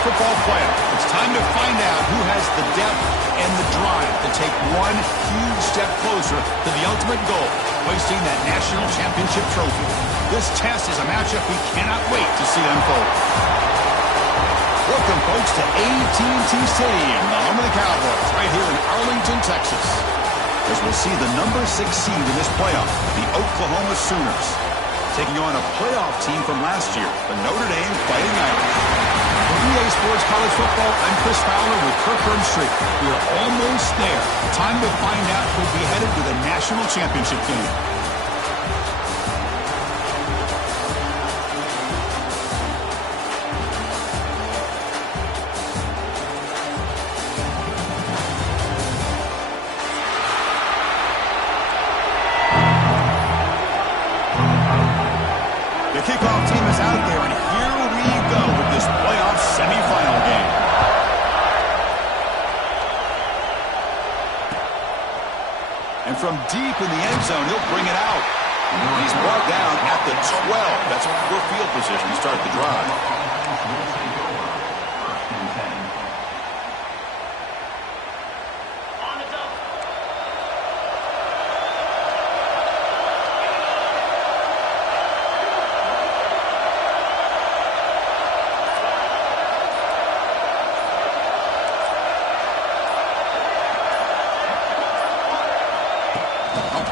college football playoff. It's time to find out who has the depth and the drive to take one huge step closer to the ultimate goal, hoisting that national championship trophy. This test is a matchup we cannot wait to see unfold. Welcome, folks, to AT&T Stadium, the home of the Cowboys, right here in Arlington, Texas, as we'll see the number 6 seed in this playoff, the Oklahoma Sooners, taking on a playoff team from last year, the Notre Dame Fighting Irish. For EA Sports College Football, I'm Chris Fowler with Kirkland Street. We are almost there. Time to find out who'll be headed to the national championship game. The kickoff team is out there, and here we go with this playoff semifinal game. And from deep in the end zone, he'll bring it out. He's brought down at the 12. That's a poor field position to start the drive.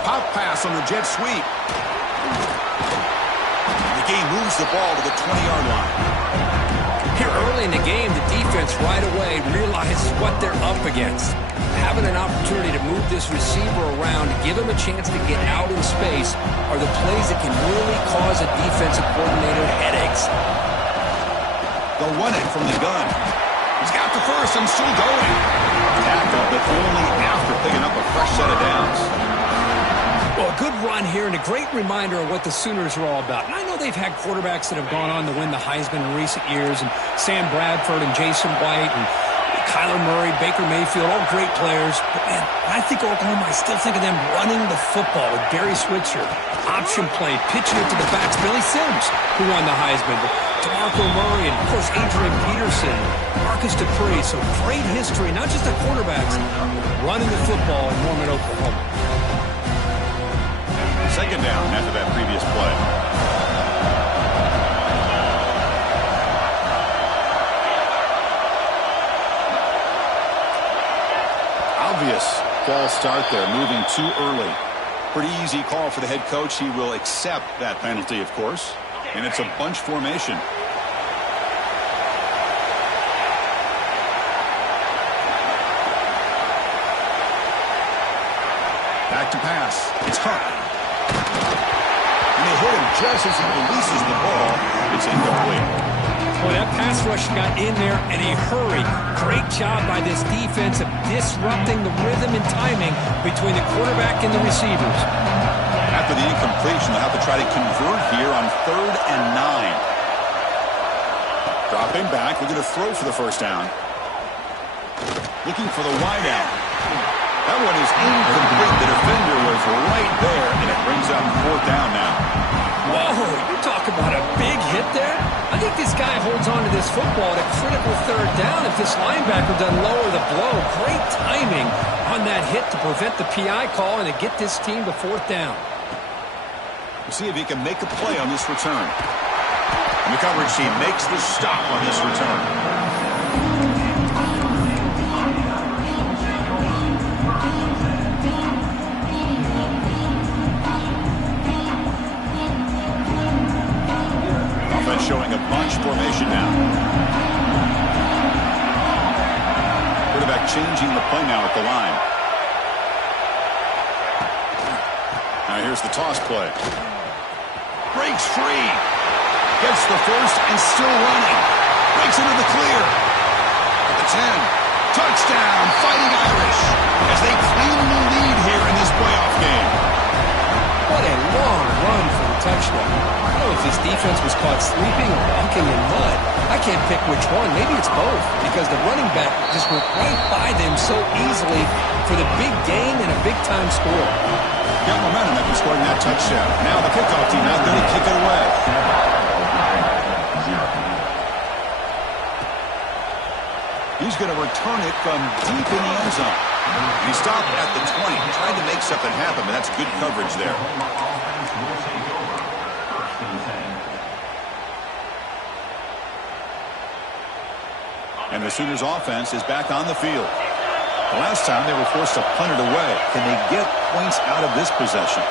Pop pass on the jet sweep. The game moves the ball to the 20-yard line. Here early in the game, the defense right away realizes what they're up against. Having an opportunity to move this receiver around, give him a chance to get out in space, are the plays that can really cause a defensive coordinator headaches. They'll run it from the gun. He's got the first and still going. Tackle, but only after picking up a fresh set of downs. Well, a good run here and a great reminder of what the Sooners are all about. And I know they've had quarterbacks that have gone on to win the Heisman in recent years, and Sam Bradford and Jason White and Kyler Murray, Baker Mayfield, all great players. But, man, I think Oklahoma, I still think of them running the football with Barry Switzer. Option play, pitching it to the backs. Billy Sims, who won the Heisman. But DeMarco Murray and, of course, Adrian Peterson, Marcus Dupree. So great history, not just the quarterbacks, running the football in Norman, Oklahoma. Second down after that previous play. Obvious false start there, moving too early. Pretty easy call for the head coach. He will accept that penalty, of course. And it's a bunch formation. Back to pass. It's Hunt. And they hit him just as he releases the ball. It's incomplete. Boy, that pass rush got in there in a hurry. Great job by this defense of disrupting the rhythm and timing between the quarterback and the receivers. After the incompletion, they'll have to try to convert here on 3rd and 9. Dropping back, looking to throw for the first down. Looking for the wideout. That one is incomplete. The defender was right there, and it brings up 4th down now. Whoa, you talk about a big hit there. I think this guy holds on to this football at a critical 3rd down if this linebacker doesn't lower the blow. Great timing on that hit to prevent the PI call and to get this team to 4th down. We'll see if he can make a play on this return. And the coverage team makes the stop on this return. Showing a bunch formation now. Quarterback changing the play now at the line. Now here's the toss play. Breaks free. Gets the first and still running. Breaks into the clear. At the 10. Touchdown, Fighting Irish, as they claim the lead here in this playoff game. What a long run for the touchdown. I don't know if this defense was caught sleeping or walking in mud. I can't pick which one. Maybe it's both, because the running back just went right by them so easily for the big gain and a big-time score. Got momentum after scoring that touchdown. Now the kickoff team out there to kick it away. He's going to return it from deep in the end zone. He stopped at the 20, tried to make something happen, but that's good coverage there. And the Sooners offense is back on the field. The last time they were forced to punt it away. Can they get points out of this possession?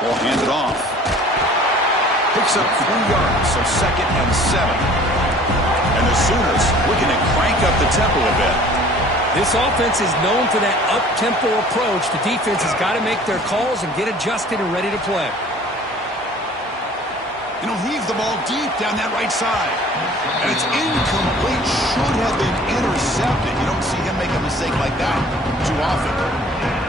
Ball handed off. Picks up 3 yards, so 2nd and 7. And the Sooners looking to crank up the tempo a bit. This offense is known for that up-tempo approach. The defense has got to make their calls and get adjusted and ready to play. And he'll heave the ball deep down that right side. And it's incomplete. Should have been intercepted. You don't see him make a mistake like that too often.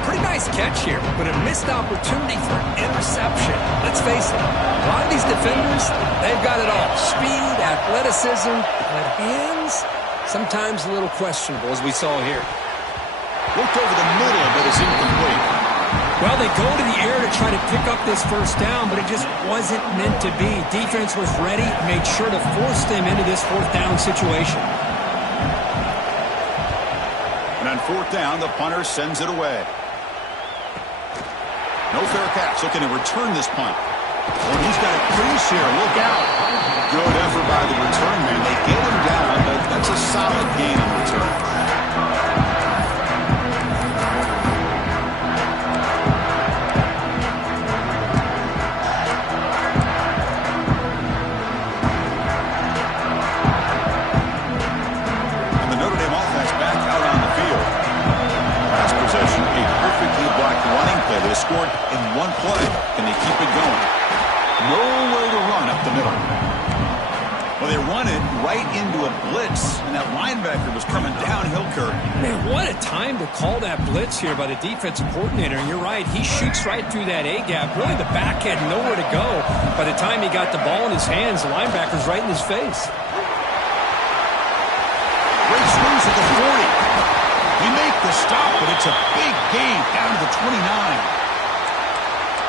Pretty nice catch here, but a missed opportunity for interception. Let's face it, a lot of these defenders, they've got it all. Speed, athleticism, but hands, sometimes a little questionable, as we saw here. Looked over the middle, but it's incomplete. Well, they go to the air to try to pick up this first down, but it just wasn't meant to be. Defense was ready, made sure to force them into this 4th down situation. And on 4th down, the punter sends it away. No fair catch. Looking to return this punt. Well, he's got a crease here. Look out. Good effort by the return man. They get him down, but that's a solid gain on return. Scored in 1 play. Can they keep it going? Nowhere to run up the middle. Well, they run it right into a blitz, and that linebacker was coming downhill, Kurt. Man, what a time to call that blitz here by the defensive coordinator. And you're right, he shoots right through that A-gap. Really, the back had nowhere to go. By the time he got the ball in his hands, the linebacker's right in his face. Breaks loose at the 40. They make the stop, but it's a big gain down to the 29.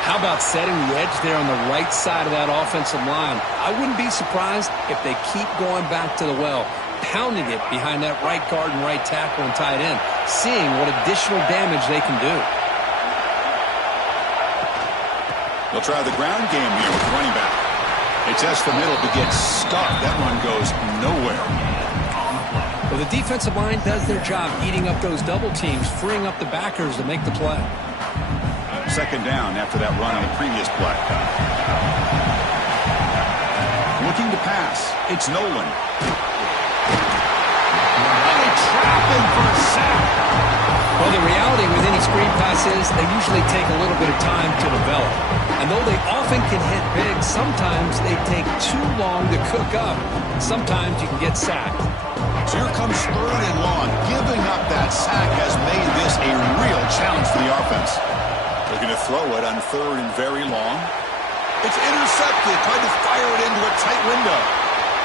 How about setting the edge there on the right side of that offensive line? I wouldn't be surprised if they keep going back to the well, pounding it behind that right guard and right tackle and tight end, seeing what additional damage they can do. They'll try the ground game here with the running back. They test the middle to get stuck. That one goes nowhere. Well, the defensive line does their job eating up those double teams, freeing up the backers to make the play. 2nd down after that run on the previous play. Looking to pass. It's Nolan. And they trap him for a sack. Well, the reality with any screen pass is they usually take a little bit of time to develop. And though they often can hit big, sometimes they take too long to cook up. Sometimes you can get sacked. So here comes 3rd and long. Giving up that sack has made this a real challenge for the offense. Looking to throw it on 3rd and very long. It's intercepted. Tried to fire it into a tight window.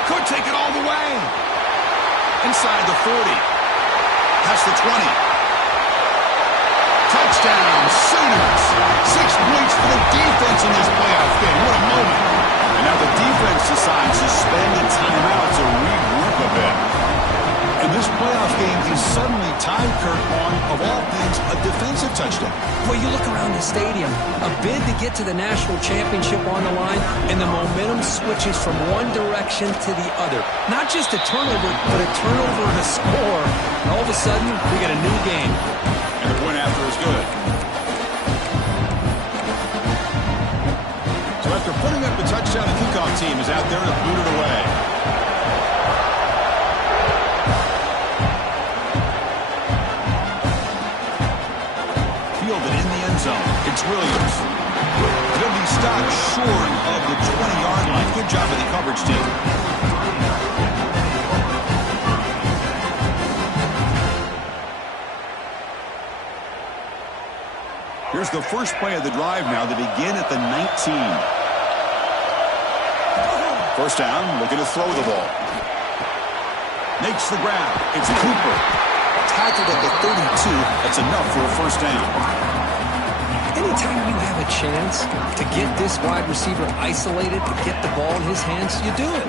Could take it all the way. Inside the 40. Past the 20. Touchdown, Sooners. 6 points for the defense in this playoff game. What a moment. And now the defense decides to spend a timeout to regroup a bit. And this playoff game is suddenly tied, Kurt, on, of all things, a defensive touchdown. Well, you look around the stadium, a bid to get to the national championship on the line, and the momentum switches from one direction to the other. Not just a turnover, but a turnover and a score. And all of a sudden, we get a new game. And the point after is good. So after putting up the touchdown, the kickoff team is out there to boot it away. Fielded in the end zone. It's Williams. He'll be stopped short of the 20-yard line. Good job of the coverage team. Here's the first play of the drive now. They begin at the 19. First down, looking to throw the ball. Makes the grab. It's Cooper. Tackled at the 32. That's enough for a first down. Anytime you have a chance to get this wide receiver isolated, to get the ball in his hands, you do it.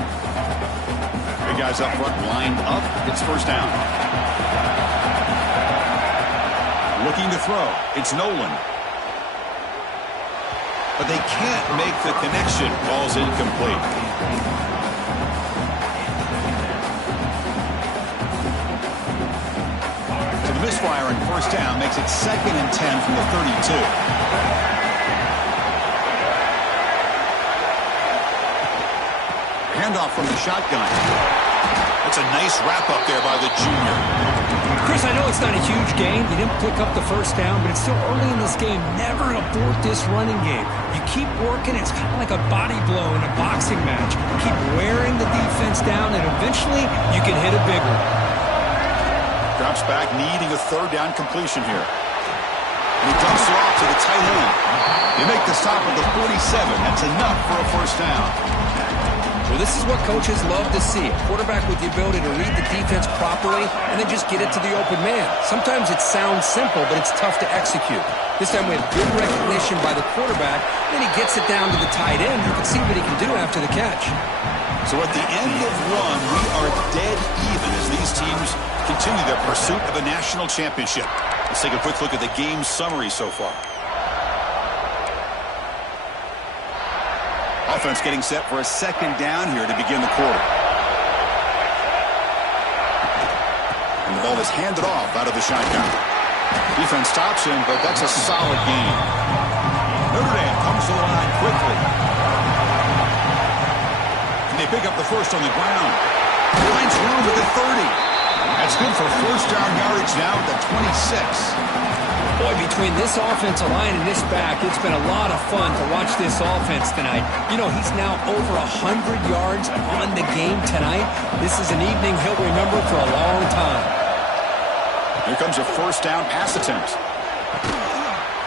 They guys up front lined up. It's first down. Looking to throw. It's Nolan. But they can't make the connection. Ball's incomplete. So the misfire on first down makes it 2nd and 10 from the 32. Handoff from the shotgun. That's a nice wrap-up there by the junior. Chris, I know it's not a huge game. You didn't pick up the first down, but it's still early in this game. Never abort this running game. You keep working. It's kind of like a body blow in a boxing match. Keep wearing the defense down, and eventually you can hit a big one. Drops back, needing a third down completion here. And he dumps it off to the tight end. They make the stop at the 47. That's enough for a first down. Well, this is what coaches love to see. A quarterback with the ability to read the defense properly and then just get it to the open man. Sometimes it sounds simple, but it's tough to execute. This time we have good recognition by the quarterback. Then he gets it down to the tight end who can see what he can do after the catch. So at the end of one, we are dead even as these teams continue their pursuit of a national championship. Let's take a quick look at the game summary so far. Offense getting set for a second down here to begin the quarter. And the ball is handed off out of the shotgun. Defense stops him, but that's a solid gain. Notre Dame comes to the line quickly. And they pick up the first on the ground. Finds room at the 30. That's good for first down yardage now at the 26. Boy, between this offensive line and this back, it's been a lot of fun to watch this offense tonight. You know, he's now over 100 yards on the game tonight. This is an evening he'll remember for a long time. Here comes a first down pass attempt.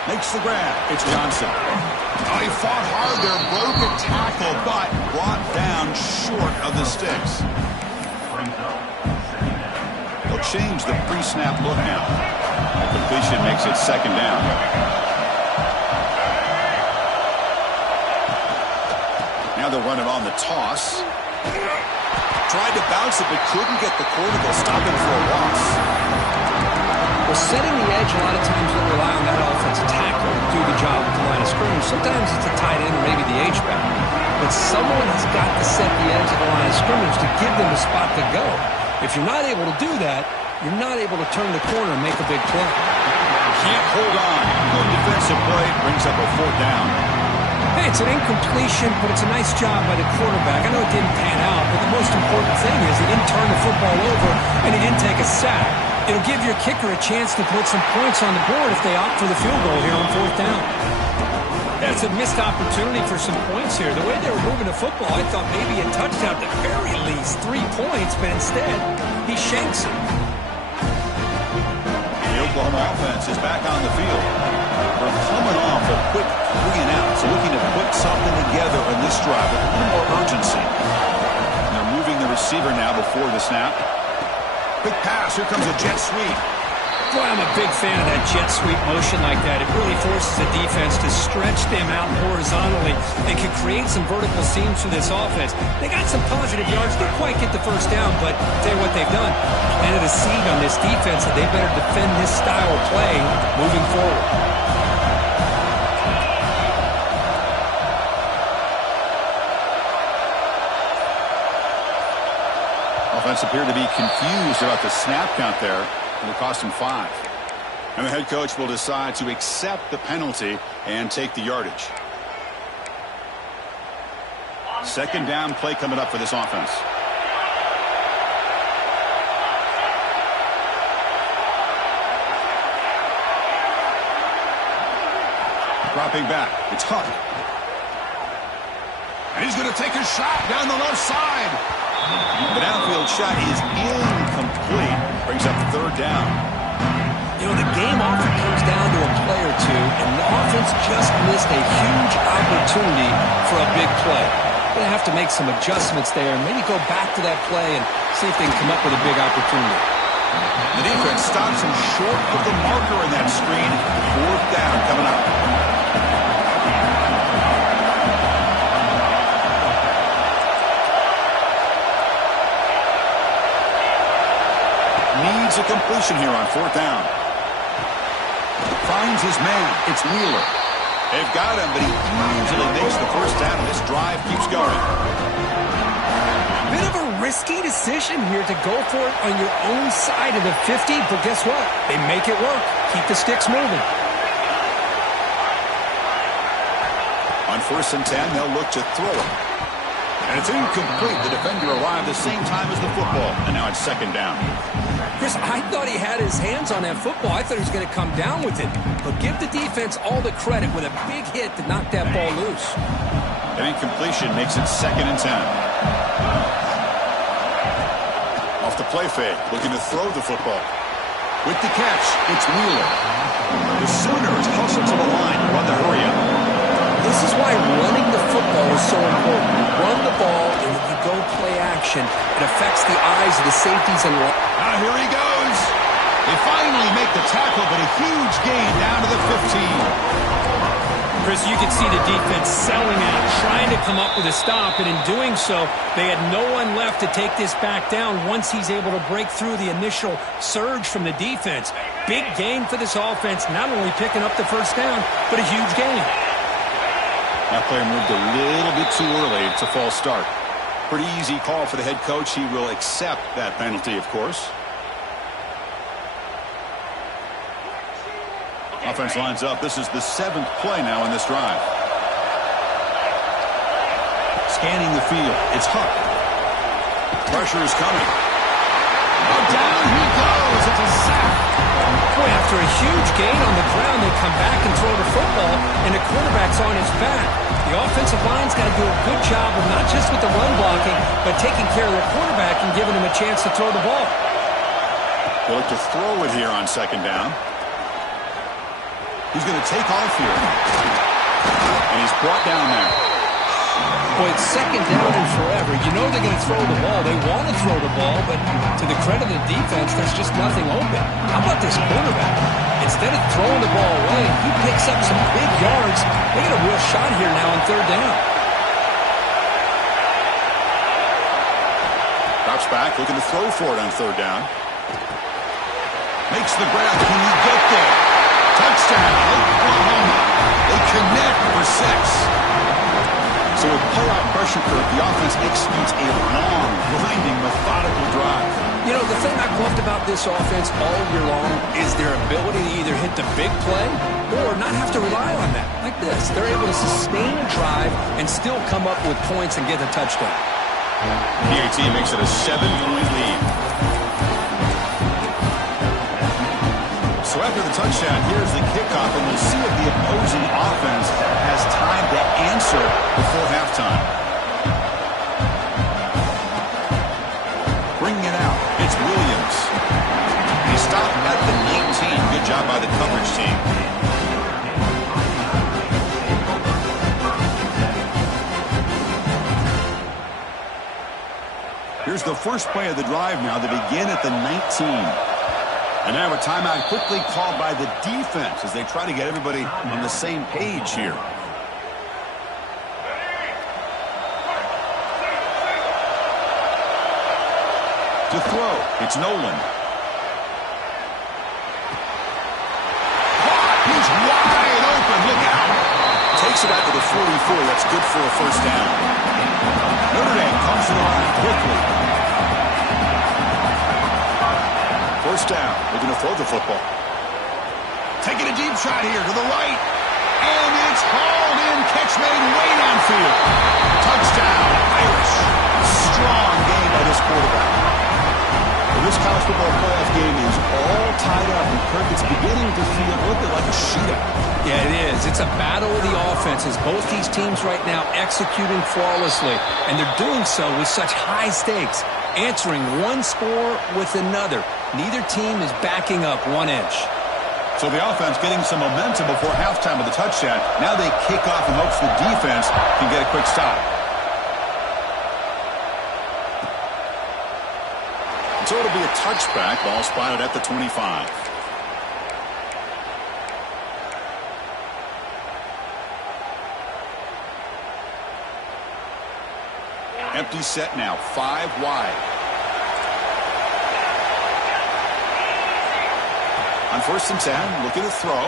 Makes the grab. It's Johnson. Oh, he fought hard there, broke a tackle, but brought down short of the sticks. They'll change the pre-snap look now. The completion makes it second down. Now they'll run it on the toss. Tried to bounce it, but couldn't get the quarter. They'll stop him for a loss. Well, setting the edge, a lot of times they'll rely on that offensive tackle to do the job at the line of scrimmage. Sometimes it's a tight end or maybe the H-back. But someone has got to set the edge of the line of scrimmage to give them a spot to go. If you're not able to do that, you're not able to turn the corner and make a big play. Can't hold on. Good defensive play brings up a fourth down. Hey, it's an incompletion, but it's a nice job by the quarterback. I know it didn't pan out, but the most important thing is he didn't turn the football over and he didn't take a sack. It'll give your kicker a chance to put some points on the board if they opt for the field goal here on fourth down. That's a missed opportunity for some points here. The way they were moving the football, I thought maybe a touchdown, at the very least 3 points, but instead he shanks it. The Oklahoma offense is back on the field. We're coming off a quick 3-and-out, so looking to put something together on this drive with a little more urgency. And they're moving the receiver now before the snap. Quick pass. Here comes a jet sweep. Boy, I'm a big fan of that jet sweep motion like that. It really forces the defense to stretch them out horizontally and can create some vertical seams for this offense. They got some positive yards. Didn't quite get the first down, but I'll tell you what they've done. Planted a seed on this defense that they better defend this style of play moving forward. Offense appeared to be confused about the snap count there. It'll cost him 5. And the head coach will decide to accept the penalty and take the yardage. Second down play coming up for this offense. Dropping back. It's Huck. And he's going to take a shot down the left side. The downfield shot is incomplete. Brings up third down. You know, the game often comes down to a play or two, and the offense just missed a huge opportunity for a big play. They're going to have to make some adjustments there and maybe go back to that play and see if they can come up with a big opportunity. The defense stops him short of the marker in that screen. Fourth down coming up. a completion here on 4th down. Finds his man. It's Wheeler. They've got him, but he easily makes the first down, and this drive keeps going. Bit of a risky decision here to go for it on your own side of the 50, but guess what? They make it work. Keep the sticks moving. On 1st and 10, they'll look to throw it. And it's incomplete. The defender arrived the same time as the football, and now it's 2nd down. Chris, I thought he had his hands on that football. I thought he was going to come down with it. But give the defense all the credit with a big hit to knock that ball loose. An incompletion makes it 2nd and 10. Off the play fake, looking to throw the football. With the catch, it's Wheeler. The Sooners hustle to the line, run the hurry up. This is why running the football is so important. You run the ball, and if you go play action, it affects the eyes of the safeties and now here he goes. They finally make the tackle, but a huge gain down to the 15. Chris, you can see the defense selling out, trying to come up with a stop, and in doing so, they had no one left to take this back down once he's able to break through the initial surge from the defense. Big gain for this offense, not only picking up the first down, but a huge gain. That player moved a little bit too early. It's a false start. Pretty easy call for the head coach. He will accept that penalty, of course. Offense lines up. This is the 7th play now in this drive. Scanning the field. It's Huck. Pressure is coming. Oh, down he goes. It's a sack. Boy, after a huge gain on the ground, they come back and throw the football, and the quarterback's on his back. The offensive line's got to do a good job of not just with the run blocking, but taking care of the quarterback and giving him a chance to throw the ball. They look to throw it here on 2nd down. He's going to take off here. And he's brought down there. Boy, it's 2nd down and forever. You know they're going to throw the ball. They want to throw the ball, but to the credit of the defense, there's just nothing open. How about this quarterback? Instead of throwing the ball away, he picks up some big yards. They get a real shot here now on 3rd down. Drops back, looking to throw for it on 3rd down. Makes the grab. Can he get there? Touchdown, Oklahoma. They connect for 6. So with playoff pressure curve, the offense executes a long, grinding, methodical drive. You know, the thing I've loved about this offense all year long is their ability to either hit the big play or not have to rely on that. Like this. They're able to sustain a drive and still come up with points and get a touchdown. PAT makes it a 7-point lead. So after the touchdown, here's the kickoff, and we'll see if the opposing offense has time to answer before halftime. Bringing it out, it's Williams. He stopped at the 19. Good job by the coverage team. Here's the first play of the drive now. They begin at the 19. And now a timeout quickly called by the defense as they try to get everybody on the same page here. To throw, it's Nolan. He's wide open, look out. Takes it out to the 44, that's good for a first down. Notre Dame comes to the line quickly. First down, looking to throw the football. Taking a deep shot here to the right. And it's hauled in, catch made way downfield. Touchdown, Irish. Strong game by this quarterback. Well, this college football playoff game is all tied up, and Kirk, it's beginning to feel a little bit like a shootout. Yeah, it is. It's a battle of the offenses. Both these teams right now executing flawlessly, and they're doing so with such high stakes, answering one score with another. Neither team is backing up 1 inch. So the offense getting some momentum before halftime with the touchdown. Now they kick off in hopes the defense can get a quick stop. So it'll be a touchback. Ball spotted at the 25. Empty set now, 5 wide. On 1st and 10, looking to throw.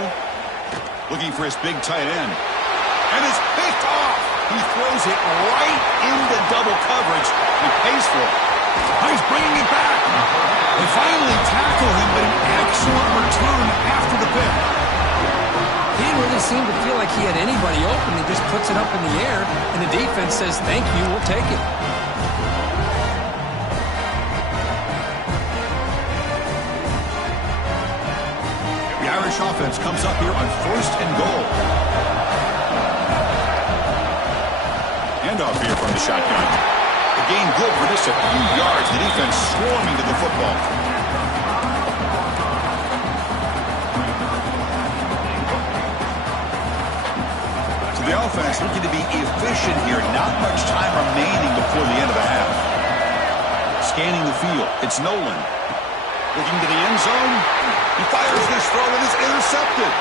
Looking for his big tight end. And it's picked off. He throws it right into double coverage. He pays for it. He's bringing it back. They finally tackle him, but an excellent return after the pick. He didn't really seem to feel like he had anybody open. He just puts it up in the air, and the defense says, thank you, we'll take it. The Irish offense comes up here on 1st and goal. Handoff here from the shotgun. The gain good for just a few yards. The defense swarming to the football. So the offense looking to be efficient here. Not much time remaining before the end of the half. Scanning the field. It's Nolan. Looking to the end zone. He fires this throw and is intercepted.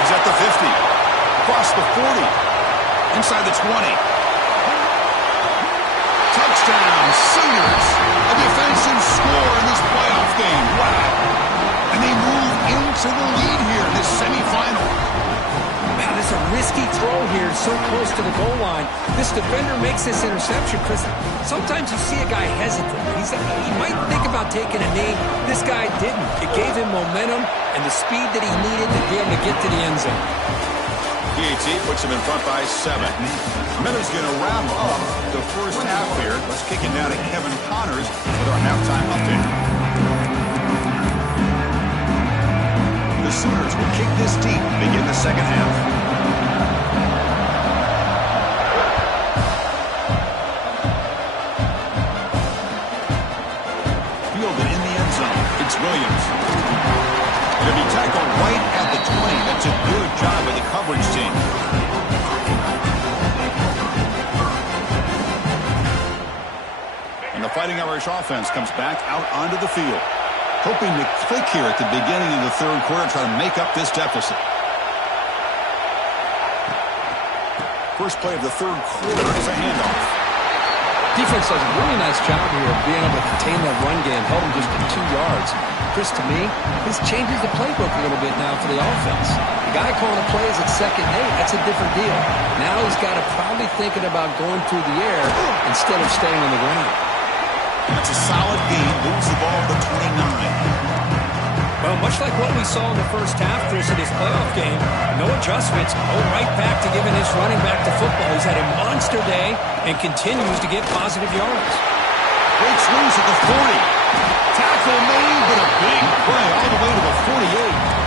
He's at the 50. Across the 40. Inside the 20. Touchdown, Sooners. A defensive score in this playoff game. Wow. And they move into the lead here in this semifinal. Wow, this is a risky throw here, so close to the goal line. This defender makes this interception, Chris. Sometimes you see a guy hesitant. He might think about taking a knee. This guy didn't. It gave him momentum and the speed that he needed to be able to get to the end zone. PAT puts him in front by 7. Miller's going to wrap up the first half here. Let's kick it down to Kevin Connors with our halftime update. The Sooners will kick this deep to begin the second half. Fielded in the end zone. It's Williams. Going to be tackled right at the 20. That's a good job by the coverage team. And the Fighting Irish offense comes back out onto the field. Hoping to click here at the beginning of the third quarter, try to make up this deficit. First play of the third quarter is a handoff. Defense does a really nice job here of being able to contain that run game, held him just to 2 yards. Chris, to me, this changes the playbook a little bit now for the offense. The guy calling the plays at 2nd and 8, that's a different deal. Now he's got to probably thinking about going through the air instead of staying on the ground. That's a solid gain. Moves the ball to 29. Well, much like what we saw in the first half, Chris, of this playoff game, no adjustments, go right back to giving this running back to football. He's had a monster day and continues to get positive yards. Breaks loose at the 40. Tackle made, but a big play all the way to the 48.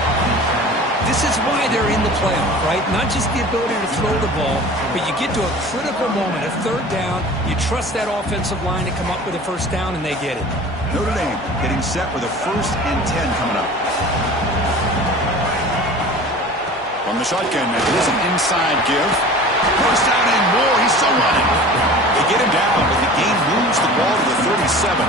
This is why they're in the playoff, right? Not just the ability to throw the ball, but you get to a critical moment, a 3rd down, you trust that offensive line to come up with a 1st down, and they get it. Notre Dame getting set with a 1st and 10 coming up. From the shotgun now, it is an inside give. 1st down and more, he's still running. They get him down, but the game moves the ball to the 37.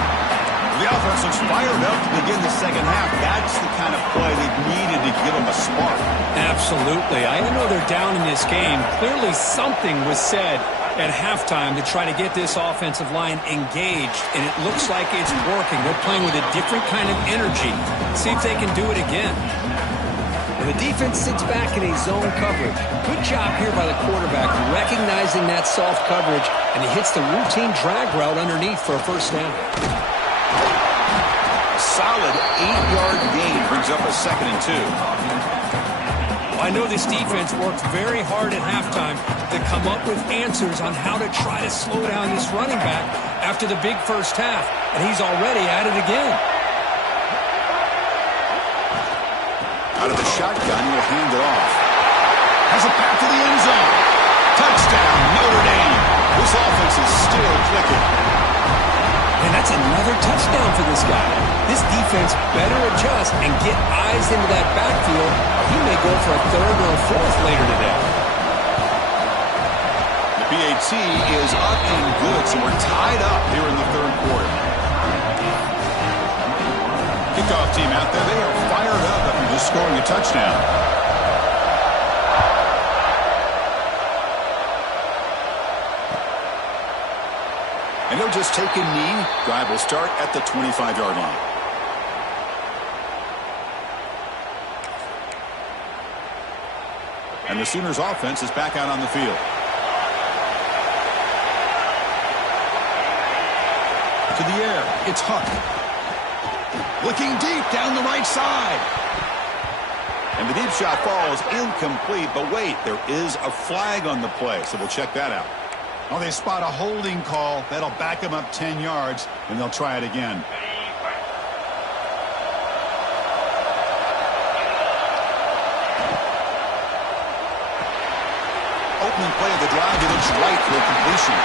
The offense looks fired up to begin the second half. That's the kind of play they've needed to give them a spark. Absolutely. I know they're down in this game. Clearly something was said at halftime to try to get this offensive line engaged, and it looks like it's working. They're playing with a different kind of energy. See if they can do it again. And the defense sits back in a zone coverage. Good job here by the quarterback recognizing that soft coverage, and he hits the routine drag route underneath for a 1st down. Solid 8-yard gain brings up a 2nd and 2. I know this defense worked very hard at halftime to come up with answers on how to try to slow down this running back after the big first half, and he's already at it again. Out of the shotgun, he'll hand it off. Has a pass to the end zone. Touchdown, Notre Dame. This offense is still clicking. And that's another touchdown for this guy. This defense better adjust and get eyes into that backfield, or he may go for a 3rd or a 4th later today. The PAT is up and good, so we're tied up here in the 3rd quarter. Kickoff team out there, they are fired up after just scoring a touchdown. And they'll just take a knee. Drive will start at the 25-yard line. And the Sooners offense is back out on the field. To the air, it's Huck. Looking deep down the right side. And the deep shot falls incomplete, but wait, there is a flag on the play, so we'll check that out. Oh, they spot a holding call. That'll back them up 10 yards, and they'll try it again. Opening play of the drive, he looks right for a completion.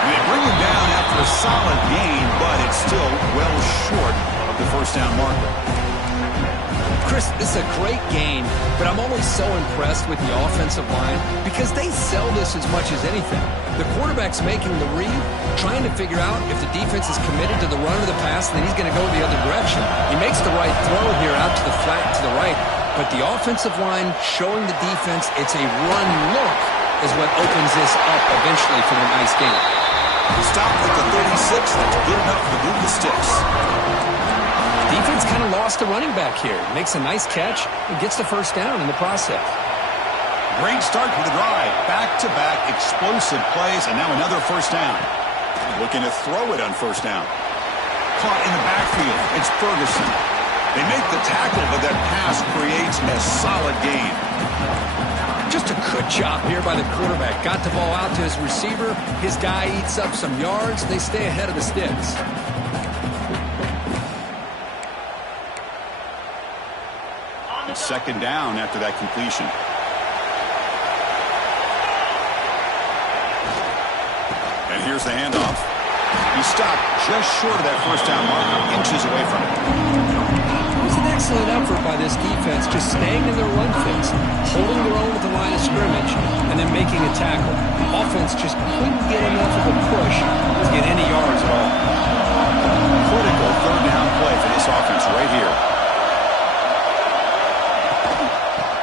And they bring him down after a solid gain, but it's still well short of the first down marker. Chris, this is a great game, but I'm always so impressed with the offensive line because they sell this as much as anything. The quarterback's making the read, trying to figure out if the defense is committed to the run or the pass, and then he's going to go the other direction. He makes the right throw here out to the flat to the right, but the offensive line showing the defense it's a run look is what opens this up eventually for a nice game. Stopped at the 36. That's good enough to move the sticks. Defense kind of lost the running back here. Makes a nice catch and gets the first down in the process. Great start for the drive. Back-to-back explosive plays, and now another first down. Looking to throw it on first down. Caught in the backfield. It's Ferguson. They make the tackle, but that pass creates a solid gain. Just a good job here by the quarterback. Got the ball out to his receiver. His guy eats up some yards. They stay ahead of the sticks. It's second down after that completion. And here's the handoff. He stopped just short of that first down marker, inches away from it. It was an excellent effort by this defense, just staying in their run fits, holding their own at the line of scrimmage, and then making a tackle. Offense just couldn't get enough of a push to get any yards at all. Critical third down play for this offense right here.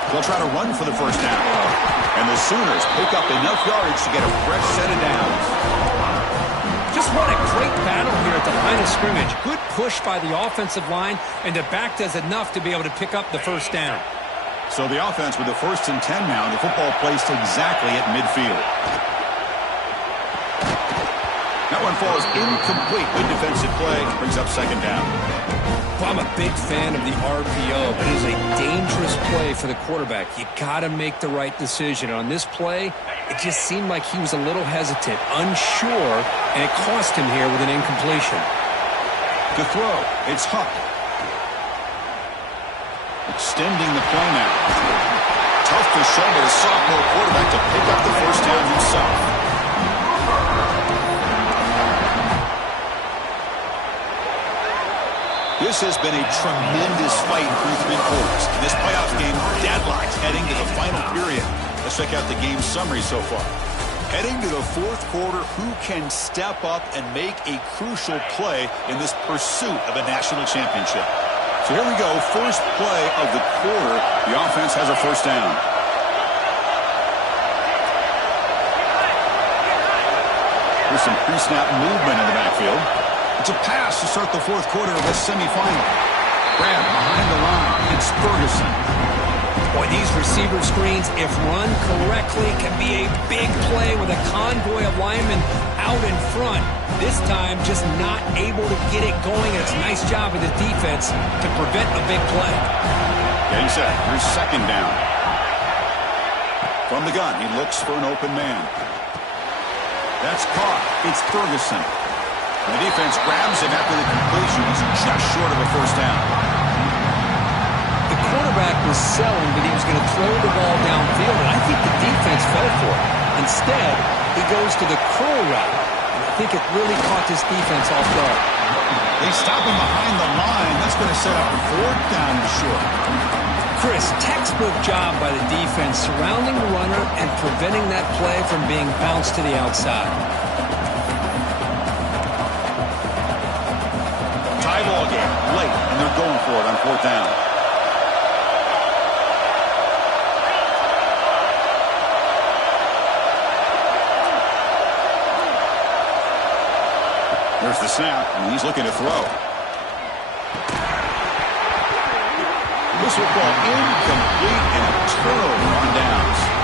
They'll try to run for the first down. And the Sooners pick up enough yards to get a fresh set of downs. Just what a great battle here at the line of scrimmage. Good push by the offensive line, and the back does enough to be able to pick up the first down. So the offense with the 1st and 10 now. The football placed exactly at midfield. That one falls incomplete. Good defensive play. Brings up second down. Well, I'm a big fan of the RPO, but it is a dangerous play for the quarterback. You got to make the right decision. On this play, it just seemed like he was a little hesitant, unsure, and it cost him here with an incompletion. To throw, it's Huck. Extending the play now. Tough to show by the sophomore quarterback to pick up the first down himself. This has been a tremendous fight through 3 quarters. In this playoff game, deadlocked heading to the final period. Let's check out the game summary so far. Heading to the 4th quarter, who can step up and make a crucial play in this pursuit of a national championship? So here we go, first play of the quarter. The offense has a first down. There's some pre-snap movement in the backfield. It's a pass to start the 4th quarter of this semifinal. Grab behind the line. It's Ferguson. Boy, these receiver screens, if run correctly, can be a big play with a convoy of linemen out in front. This time, just not able to get it going. It's a nice job of the defense to prevent a big play. Getting set. Here's second down. From the gun, he looks for an open man. That's caught. It's Ferguson. The defense grabs him after the completion. He's just short of a first down. The quarterback was selling that he was going to throw the ball downfield, and I think the defense fell for it. Instead, he goes to the curl route, and I think it really caught this defense off guard. They stop him behind the line. That's going to set up 4th down and short. Chris, textbook job by the defense surrounding the runner and preventing that play from being bounced to the outside. Tie ball game late, and they're going for it on 4th down. There's the snap, and he's looking to throw. This will fall incomplete and a turnover on downs.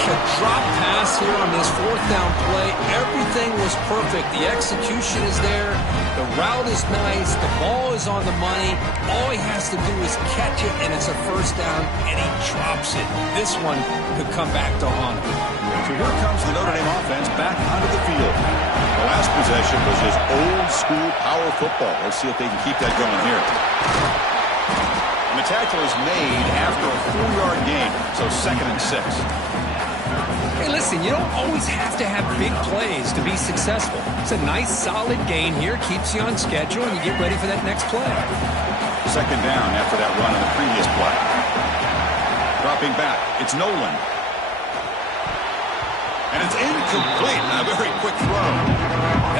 Gosh, a drop pass here on this fourth down play. Everything was perfect. The execution is there. The route is nice. The ball is on the money. All he has to do is catch it, and it's a first down, and he drops it. This one could come back to haunt him. So here comes the Notre Dame offense back onto the field. The last possession was just old-school power football. Let's see if they can keep that going here. And the tackle is made after a 4-yard gain, so 2nd and 6. Hey, listen, you don't always have to have big plays to be successful. It's a nice, solid gain here. Keeps you on schedule, and you get ready for that next play. 2nd down after that run on the previous play. Dropping back, it's Nolan. And it's incomplete. A very quick throw.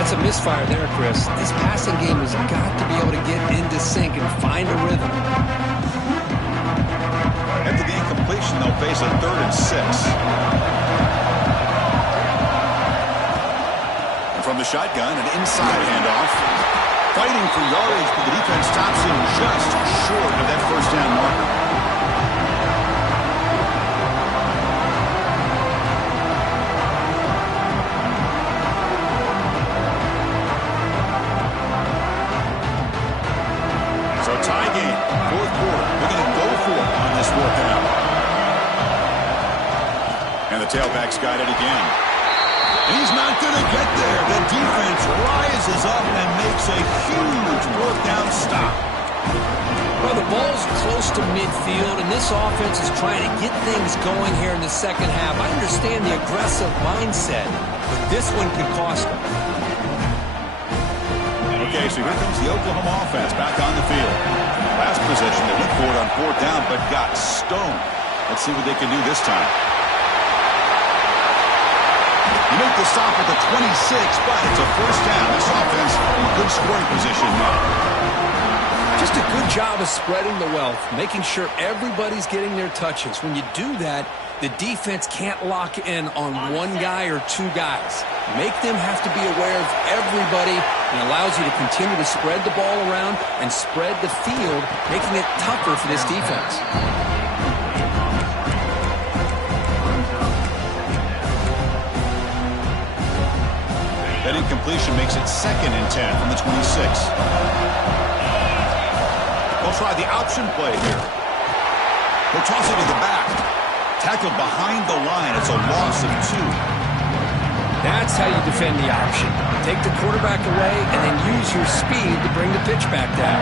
That's a misfire there, Chris. This passing game has got to be able to get into sync and find a rhythm. After the incompletion, they'll face a 3rd and 6. And from the shotgun, an inside handoff. Fighting for yardage, but the defense stops him just short of that first down marker. Tie game, 4th quarter. We're going to go for it on this 4th down. And the tailback's got it again. And he's not going to get there. The defense rises up and makes a huge 4th down stop. Well, the ball's close to midfield, and this offense is trying to get things going here in the second half. I understand the aggressive mindset, but this one could cost them. Okay, so here comes the Oklahoma offense back on the field. Last possession, they went for it on 4th down, but got stoned. Let's see what they can do this time. You make the stop at the 26, but it's a first down. This offense in good scoring position now. Just a good job of spreading the wealth, making sure everybody's getting their touches. When you do that, the defense can't lock in on one guy or two guys. Make them have to be aware of everybody, and allows you to continue to spread the ball around and spread the field, making it tougher for this defense. That incompletion makes it 2nd and 10 from the 26. They'll try the option play here. They'll toss it to the back. Tackled behind the line. It's a loss of 2. That's how you defend the option. Take the quarterback away and then use your speed to bring the pitch back down.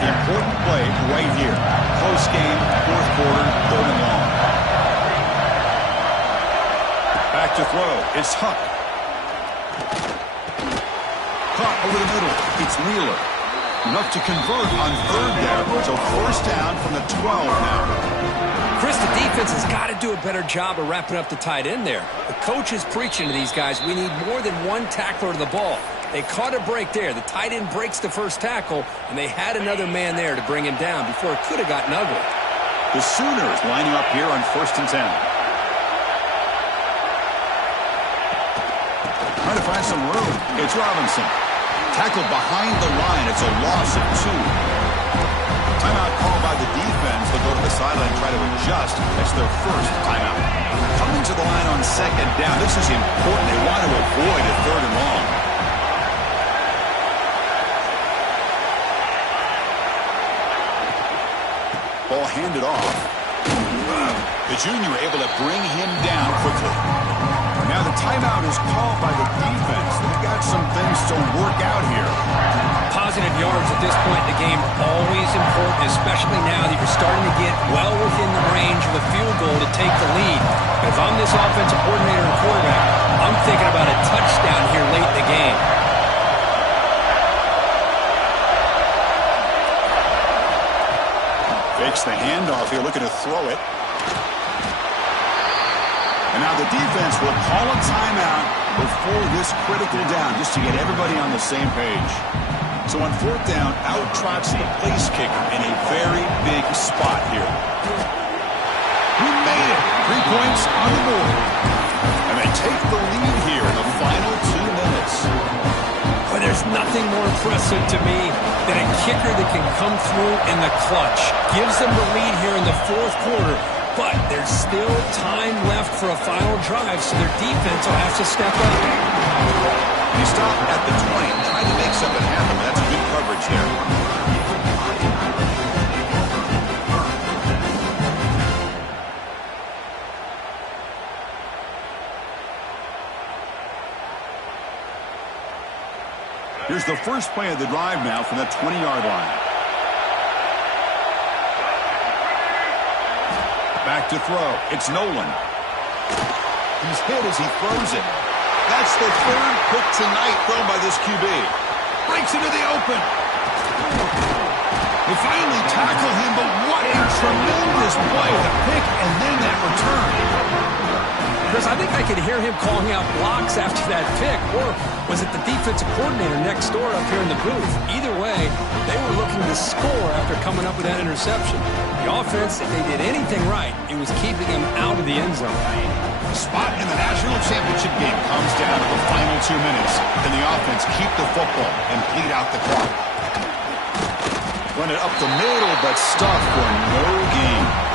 The important play right here. Close game, 4th quarter, 3rd and long. Back to throw. It's Huck. Caught over the middle. It's Wheeler. Enough to convert on 3rd down. So first down from the 12 now. Chris, the defense has got to do a better job of wrapping up the tight end there. The coach is preaching to these guys, we need more than one tackler to the ball. They caught a break there. The tight end breaks the first tackle, and they had another man there to bring him down before it could have gotten ugly. The Sooners lining up here on 1st and 10. Trying to find some room. It's Robinson. Tackled behind the line. It's a loss of 2. Timeout called by the defense. They'll go to the sideline and try to adjust. That's their first timeout. Coming to the line on 2nd down. This is important. They want to avoid a 3rd and long. Ball handed off. The junior able to bring him down quickly. Now the timeout is called by the defense. They've got some things to work out here. Positive yards at this point in the game are always important, especially now that you're starting to get well within the range of a field goal to take the lead. But if I'm this offensive coordinator and quarterback, I'm thinking about a touchdown here late in the game. Fakes the handoff here, looking to throw it. And now the defense will call a timeout before this critical down, just to get everybody on the same page. So on 4th down, out trots the place kicker in a very big spot here. He made it. 3 points on the board. And they take the lead here in the final 2 minutes. But there's nothing more impressive to me than a kicker that can come through in the clutch. Gives them the lead here in the 4th quarter. But there's still time left for a final drive, so their defense will have to step up. He stopped at the 20, trying to make something happen. That's good coverage there. Here's the first play of the drive now from the 20-yard line. Back to throw. It's Nolan. He's hit as he throws it. That's the third pick tonight thrown by this QB. Breaks into the open. They finally tackle him, but what a tremendous play. The pick and then that return. Chris, I think I could hear him calling out blocks after that pick, or was it the defensive coordinator next door up here in the booth? Either way, they were looking to score after coming up with that interception. The offense, if they did anything right, it was keeping him out of the end zone. The spot in the national championship game comes down to the final 2 minutes. Can the offense keep the football and bleed out the clock? Run it up the middle, but stuffed for no gain.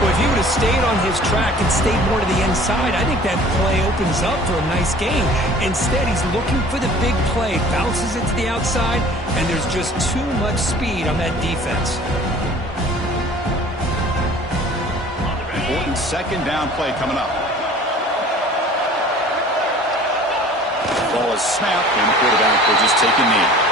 Well, if he would have stayed on his track and stayed more to the inside, I think that play opens up for a nice game. Instead, he's looking for the big play, bounces it to the outside, and there's just too much speed on that defense. Important second down play coming up. Ball is snapped, and the quarterback will just take a knee.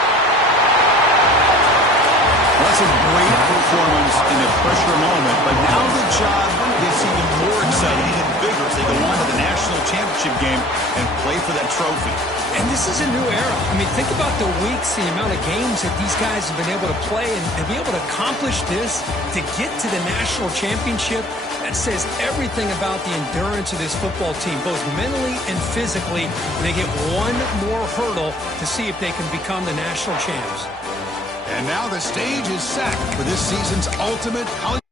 That's a great performance in a pressure moment, but now the job gets even more exciting and bigger as they go on to the national championship game and play for that trophy. And this is a new era. I mean, think about the weeks, the amount of games that these guys have been able to play and be able to accomplish this, to get to the national championship. That says everything about the endurance of this football team, both mentally and physically. They get one more hurdle to see if they can become the national champs. And now the stage is set for this season's ultimate college